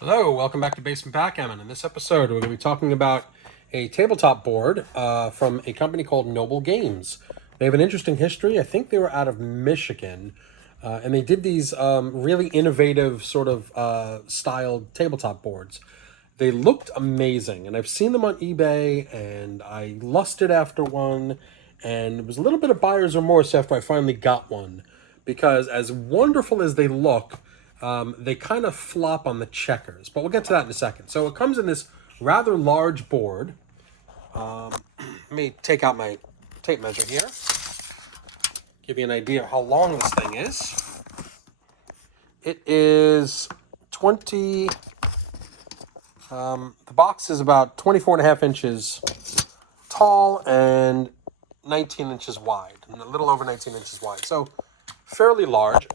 Hello, welcome back to Basement Backgammon. In this episode, we're going to be talking about a tabletop board from a company called Noble Games. They have an interesting history. I think they were out of Michigan, and they did these really innovative sort of styled tabletop boards. They looked amazing, and I've seen them on eBay, and I lusted after one, and it was a little bit of buyer's remorse after I finally got one, because as wonderful as they look, they kind of flop on the checkers, but we'll get to that in a second. So it comes in this rather large board. Let me take out my tape measure here, give you an idea of how long this thing is. It is 20, the box is about 24 and a half inches tall and 19 inches wide, and a little over 19 inches wide, so fairly large.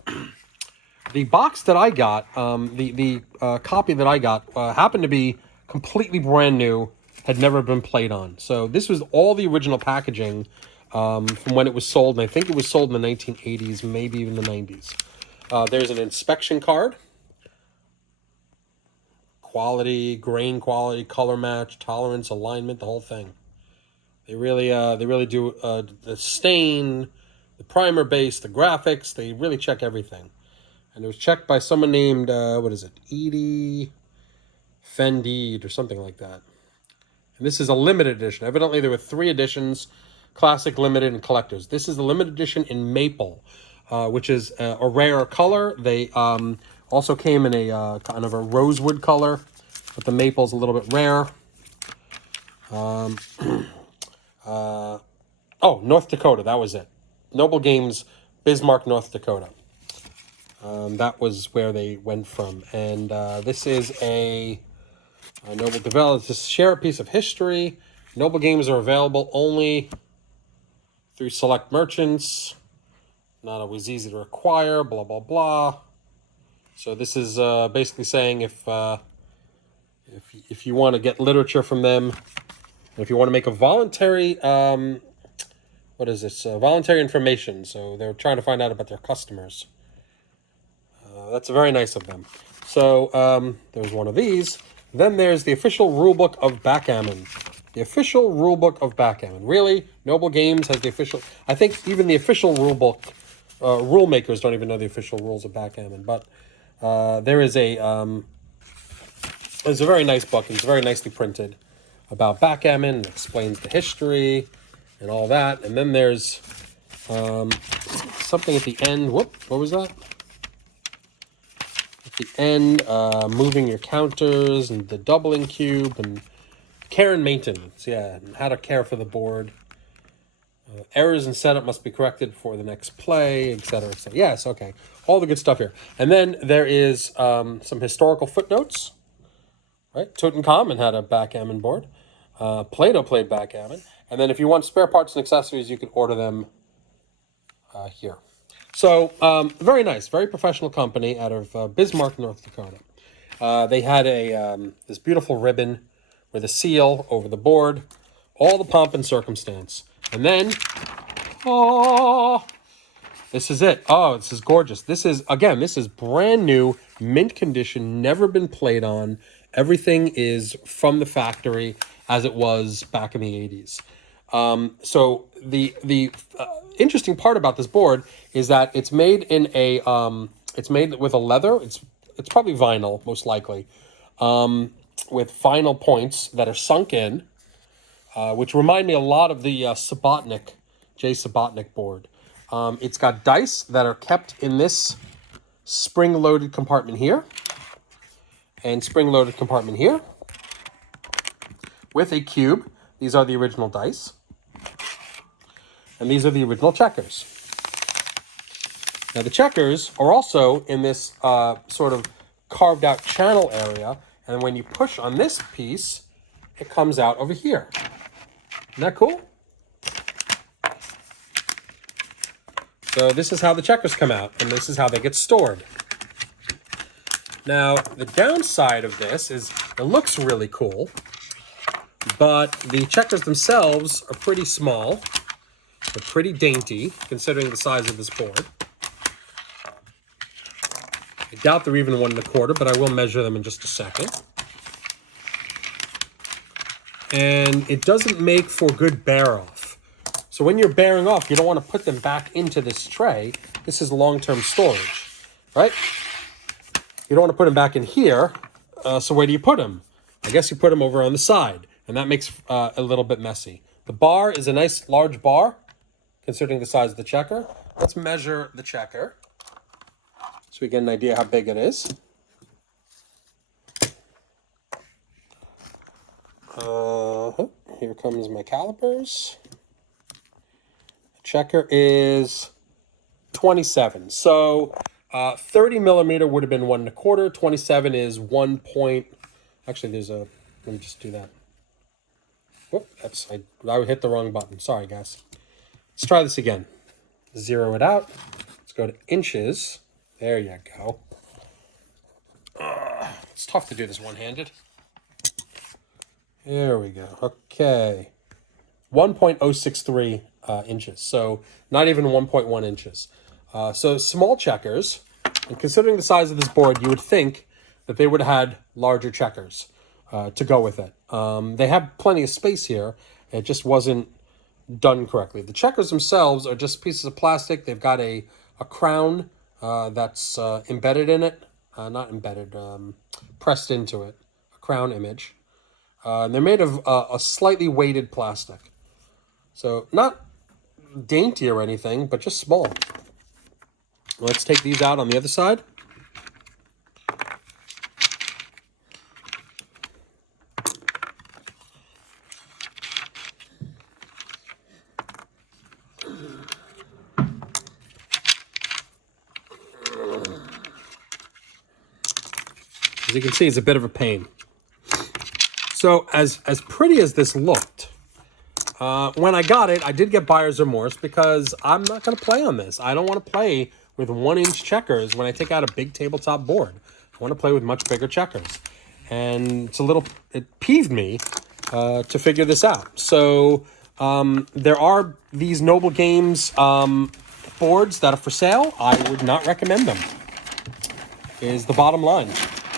The box that I got, the copy that I got, happened to be completely brand new, had never been played on. So this was all the original packaging from when it was sold, and I think it was sold in the 1980s, maybe even the 90s. There's an inspection card. Quality, grain quality, color match, tolerance, alignment, the whole thing. They really do the stain, the primer base, the graphics. They really check everything. And it was checked by someone named, Edie Fendide or something like that. And this is a limited edition. Evidently, there were 3 editions, classic, limited, and collectors. This is the limited edition in maple, which is a rare color. They also came in a kind of a rosewood color, but the maple's a little bit rare. North Dakota, that was it. Noble Games, Bismarck, North Dakota. That was where they went from. And this is a Noble Developed. Just share a piece of history. Noble Games are available only through select merchants. Not always easy to acquire, blah, blah, blah. So this is basically saying if you want to get literature from them, if you want to make a voluntary, voluntary information. So they're trying to find out about their customers. That's very nice of them. So there's one of these. Then there's the official rulebook of Backgammon. The official rulebook of Backgammon. Really, Noble Games has the official. I think even the official rulebook, rule makers don't even know the official rules of Backgammon. But there is it's a very nice book. It's very nicely printed about Backgammon. And explains the history and all that. And then there's something at the end. Whoop! What was that? The end, moving your counters and the doubling cube and care and maintenance, and how to care for the board. Errors in setup must be corrected before the next play, etc., etc. Yes, okay, all the good stuff here. And then there is some historical footnotes. Right, Tutankhamun had a backgammon board. Plato played backgammon, and then if you want spare parts and accessories, you can order them here. So, very nice, very professional company out of Bismarck, North Dakota. They had this beautiful ribbon with a seal over the board, all the pomp and circumstance. And then, this is it. Oh, this is gorgeous. This is brand new, mint condition, never been played on. Everything is from the factory as it was back in the 80s. So the interesting part about this board is that it's made in it's made with a leather. It's probably vinyl, most likely, with vinyl points that are sunk in, which remind me a lot of the Jay Subotnick board. It's got dice that are kept in this spring-loaded compartment here, and spring-loaded compartment here, with a cube. These are the original dice. And these are the original checkers. Now the checkers are also in this sort of carved out channel area. And when you push on this piece, it comes out over here. Isn't that cool? So this is how the checkers come out, and this is how they get stored. Now, the downside of this is it looks really cool, but the checkers themselves are pretty small. They're pretty dainty, considering the size of this board. doubt they're even 1 1/4, but I will measure them in just a second. And it doesn't make for good bear off. So when you're bearing off, you don't want to put them back into this tray. This is long-term storage, right? You don't want to put them back in here. So where do you put them? I guess you put them over on the side, and that makes a little bit messy. The bar is a nice large bar, considering the size of the checker. Let's measure the checker so we get an idea how big it is. Here comes my calipers. The checker is 27. So 30 millimeter would have been 1 1/4. 27 is 1 point. Actually, let me just do that. Whoop, I hit the wrong button. Sorry, guys. Let's try this again. Zero it out. Let's go to inches. There you go. It's tough to do this one-handed. There we go. Okay. 1.063 inches. So not even 1.1 inches. So small checkers. And considering the size of this board, you would think that they would have had larger checkers to go with it. They have plenty of space here. It just wasn't done correctly. The checkers themselves are just pieces of plastic. They've got a crown that's embedded in it. Not embedded, pressed into it. A crown image. And they're made of a slightly weighted plastic. So not dainty or anything, but just small. Let's take these out on the other side. As you can see, it's a bit of a pain. So as pretty as this looked, when I got it, I did get buyer's remorse because I'm not going to play on this. I don't want to play with 1-inch checkers when I take out a big tabletop board. I want to play with much bigger checkers. And it peeved me to figure this out. So there are these Noble Games boards that are for sale. I would not recommend them, is the bottom line.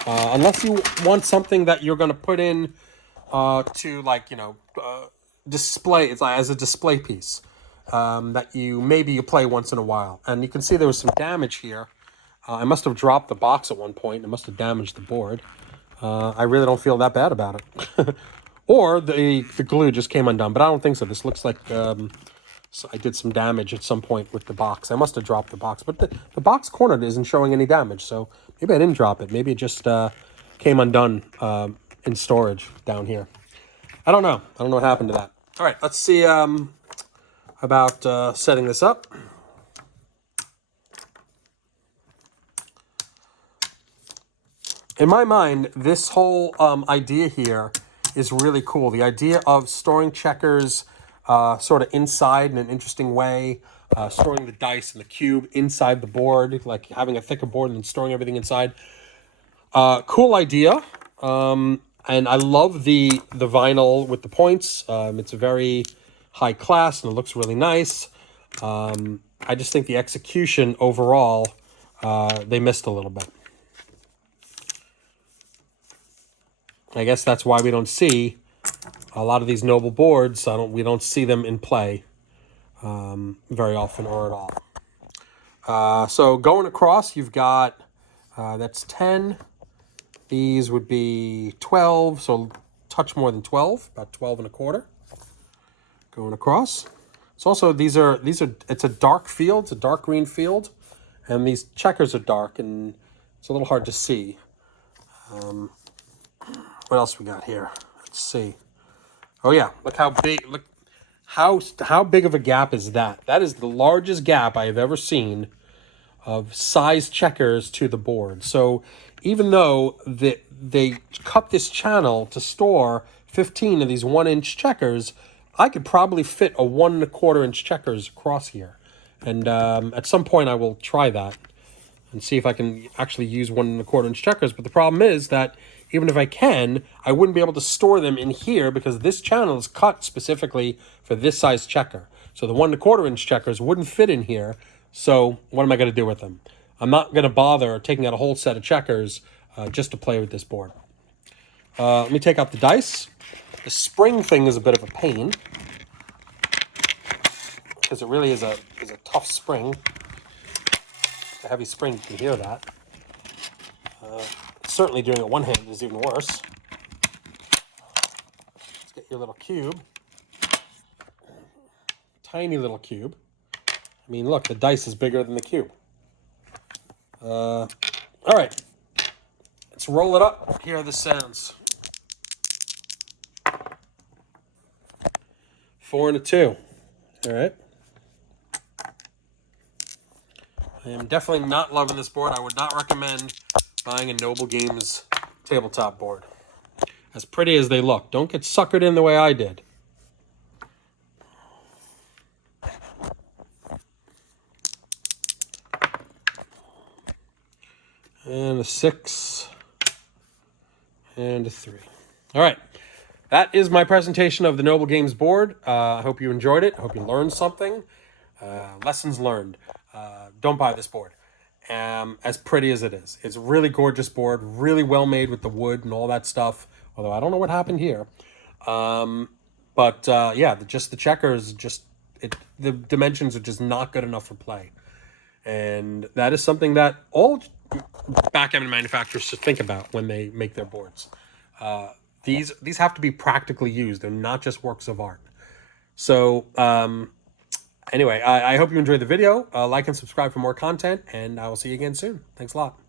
Unless you want something that you're going to put in to, like, display, it's like as a display piece that maybe you play once in a while. And you can see there was some damage here. I must have dropped the box at one point. It must have damaged the board. I really don't feel that bad about it. Or the glue just came undone, but I don't think so. This looks like so I did some damage at some point with the box. I must have dropped the box, but the box corner isn't showing any damage, so maybe I didn't drop it. Maybe it just came undone in storage down here. I don't know. I don't know what happened to that. All right, let's see about setting this up. In my mind, this whole idea here is really cool. The idea of storing checkers sort of inside in an interesting way, storing the dice and the cube inside the board, like having a thicker board and then storing everything inside. Cool idea. And I love the vinyl with the points. It's a very high class and it looks really nice. I just think the execution overall, they missed a little bit. I guess that's why we don't see a lot of these Noble boards. We don't see them in play very often or at all. So going across, you've got, that's 10. These would be 12, so touch more than 12, about 12 1/4. Going across. It's also, it's a dark field, it's a dark green field, and these checkers are dark, and it's a little hard to see. What else we got here? Let's see. Oh yeah, look how big of a gap is that? That is the largest gap I have ever seen of size checkers to the board. So even though they cut this channel to store 15 of these 1-inch checkers, I could probably fit a 1 1/4 inch checkers across here. And at some point I will try that and see if I can actually use 1 1/4 inch checkers. But the problem is that even if I can, I wouldn't be able to store them in here because this channel is cut specifically for this size checker. So the 1 1/4 inch checkers wouldn't fit in here. So what am I going to do with them? I'm not going to bother taking out a whole set of checkers just to play with this board. Let me take out the dice. The spring thing is a bit of a pain because it really is a tough spring. It's a heavy spring, you can hear that. Certainly doing it one hand is even worse. Let's get your little cube. Tiny little cube. I mean, look, the dice is bigger than the cube. All right. Let's roll it up. Hear the sounds. 4 and a 2. All right. I am definitely not loving this board. I would not recommend buying a Noble Games tabletop board. As pretty as they look, don't get suckered in the way I did. And a 6 and a 3. All right. That is my presentation of the Noble Games board. I hope you enjoyed it. I hope you learned something. Lessons learned. Don't buy this board. As pretty as it is. It's a really gorgeous board, really well made with the wood and all that stuff. Although I don't know what happened here. Yeah, just the checkers, the dimensions are just not good enough for play. And that is something that all backgammon manufacturers should think about when they make their boards. These have to be practically used. They're not just works of art. So anyway, I hope you enjoyed the video. Like and subscribe for more content, and I will see you again soon. Thanks a lot.